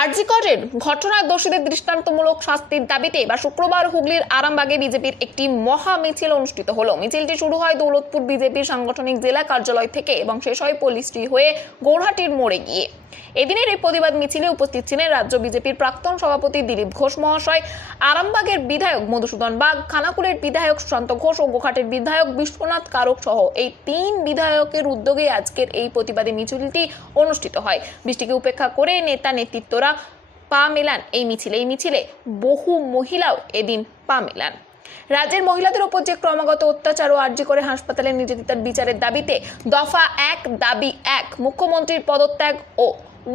আরজিকরের ঘটনার দোষীদের দৃষ্টান্তমূলক শাস্তির দাবিতে বা শুক্রবার হুগলির আরামবাগে বিজেপির একটি মহা মিছিল অনুষ্ঠিত হলো। মিছিলটি শুরু হয় দৌলতপুর বিজেপির সাংগঠনিক জেলা কার্যালয় থেকে এবং শেষ হয় পল্লিশ্রী হয়ে গৌরহাটির মোড়ে গিয়ে। এদিনের এই প্রতিবাদ মিছিলে উপস্থিত ছিলেন রাজ্য বিজেপির প্রাক্তন সভাপতি দিলীপ ঘোষ মহাশয়, আরামবাগের বিধায়ক মধুসূদন বাগ, খানাকুলের বিধায়ক সুশান্ত ঘোষ ও গোঘাটের বিধায়ক বিশ্বনাথ কারক সহ এই তিন বিধায়কের উদ্যোগে আজকের এই প্রতিবাদী মিছিলটি অনুষ্ঠিত হয়। বৃষ্টিকে উপেক্ষা করে নেতা নেতৃত্বরা পা মেলান এই মিছিলে এই মিছিলে বহু মহিলাও এদিন পা মেলান। রাজ্যের মহিলাদের ওপর যে ক্রমাগত অত্যাচার ও আর্জি করে হাসপাতালে নির্যাতিতার বিচারের দাবিতে দফা এক, দাবি এক, মুখ্যমন্ত্রীর পদত্যাগ ও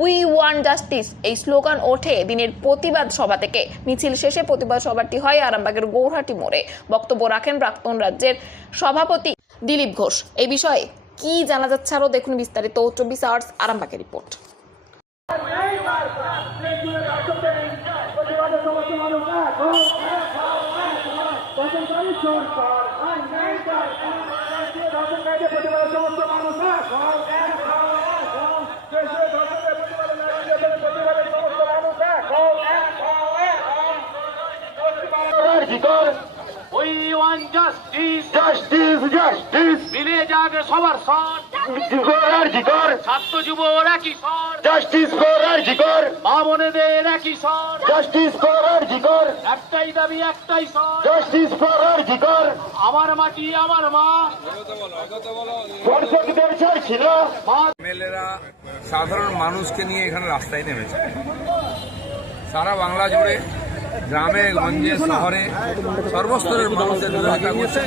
উই ওয়ান জাস্টিস এই স্লোগান ওঠে দিনের প্রতিবাদ সভা থেকে। মিছিল শেষে প্রতিবাদ সভাটি হয় আরামবাগের গৌরহাটি মোড়ে। বক্তব্য রাখেন প্রাক্তন রাজ্যের সভাপতি দিলীপ ঘোষ। এই বিষয়ে কি জানা যাচ্ছে আরও দেখুন বিস্তারিত। চব্বিশ আওয়ার্স আরামবাগের রিপোর্ট। সমস্ত মানুষ এক হোক। শাসনকারী সরকার ধর্ষণকারীদের প্রতিবাদে সমস্ত মানুষ এক ধর্ষণের প্রতিবাদে সমস্ত মানুষ এক হোক, এক জাস্টিস জাস্টিস জাস্টিস মিলে যাক সবার সন কার্যকর ছাত্র যুবর একই সন জাস্টিস ফর কার্যকর মা বোনেদের একই সন জাস্টিস ফর কার্যকর একটাই দাবি একটাই সন জাস্টিস ফর কার্যকর আমার মাটি আমার মা? ধর্ষকদের চাইছিল মা এমএলএরা সাধারণ মানুষকে নিয়ে এখানে রাস্তায় নেমেছে। সারা বাংলা জুড়ে গ্রামে গঞ্জে শহরে সর্বস্তরের মানুষের বিরোধিতা করছে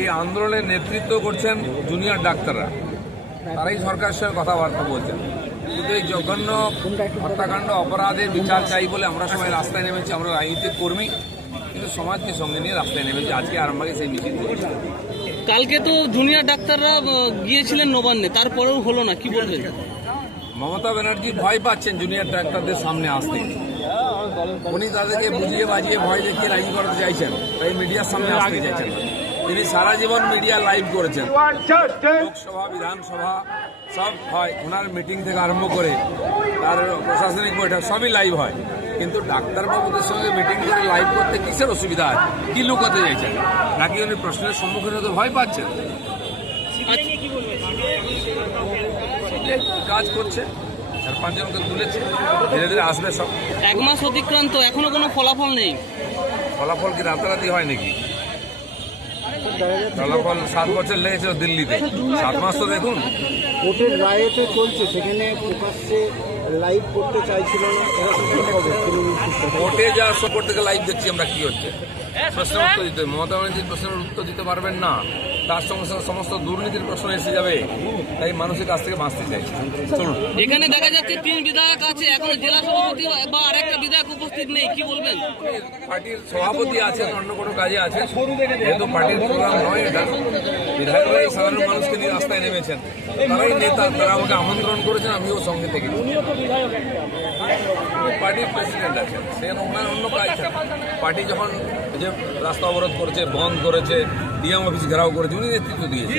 এই আন্দোলনের নেতৃত্ব করছেন জুনিয়র ডাক্তাররা। তারাই সরকারের সঙ্গে কথাবার্তা বলছেন। কিন্তু এই জঘন্য হত্যাকাণ্ড অপরাধের বিচার চাই বলে আমরা সবাই রাস্তায় নেমেছি আমরা রাজনীতিক কর্মী। কিন্তু সমাজকে সঙ্গে নিয়ে রাস্তায় নেমেছি। আজকে আরামবাগে সেই মিছিল কালকে তো জুনিয়র ডাক্তাররা গিয়েছিলেন নবান্নে। তারপরেও হলো না কি বলবেন? মমতা ব্যানার্জি ভয় পাচ্ছেন জুনিয়র ডাক্তারদের সামনে আসতে। উনি তাদেরকে বুঝিয়ে বাজিয়ে ভয় দেখিয়ে রাজি করাতে চাইছেন। তাই মিডিয়ার সামনে আসতে চাইছেন। তিনি সারা জীবন মিডিয়া লাইভ করেছেন। লোকসভা বিধানসভা সব হয়। ওনার মিটিং থেকে আরম্ভ করে তার প্রশাসনিক বৈঠক সবই লাইভ হয়। কিন্তু ডাক্তারবাবুদের সঙ্গে মিটিং করে লাইভ করতে কিসের অসুবিধা আছে কি লুকাতে চাইছেন? নাকি উনি প্রশ্নের সম্মুখীন হতে ভয় পাচ্ছেন? কাজ করছে। চার পাঁচজনকে তুলেছে ধীরে ধীরে আসবে সব। এক মাস অতিক্রান্ত এখনও কোনো ফলাফল নেই। ফলাফল কি রাতারাতি হয় নাকি? ফলাফল সাত বছর লেগেছিল দিল্লিতে। সাত মাস তো দেখুন। কোর্টের রায়েতে চলছে সেখানে প্রকাশ্যে লাইভ করতে চাইছিল না যা সপোর্ট থেকে লাইভ দেখছি আমরা কি হচ্ছে। প্রশ্নের উত্তর দিতে মমতা ব্যানার্জি প্রশ্নের উত্তর দিতে পারবেন না। তার সঙ্গে সঙ্গে সমস্ত দুর্নীতির প্রশ্ন এসে যাবে। তাই মানুষের কাছ থেকে বাঁচতে চাই এখানে দেখা যাচ্ছে তিন বিধায়ক আছে এখনও জেলা সভাপতি বা আরেকটা বিধায়ক উপস্থিত নেই। কি বলবেন? পার্টির সভাপতি আছেন অন্য কোনো কাজে আছে যেহেতু পার্টির প্রোগ্রাম নয় এটা বিধায়করাই সাধারণ মানুষকে নিয়ে রাস্তায় নেমেছেন। তারাই নেতা তারা আমাকে আমন্ত্রণ করেছেন আমিও সঙ্গে থেকে পার্টির প্রেসিডেন্ট আছেন সে ওনার অন্য কাজ। পার্টি যখন যে রাস্তা অবরোধ করেছে, বন্ধ করেছে, ডিএম অফিস ঘেরাও করেছে, উনি নেতৃত্ব দিয়েছে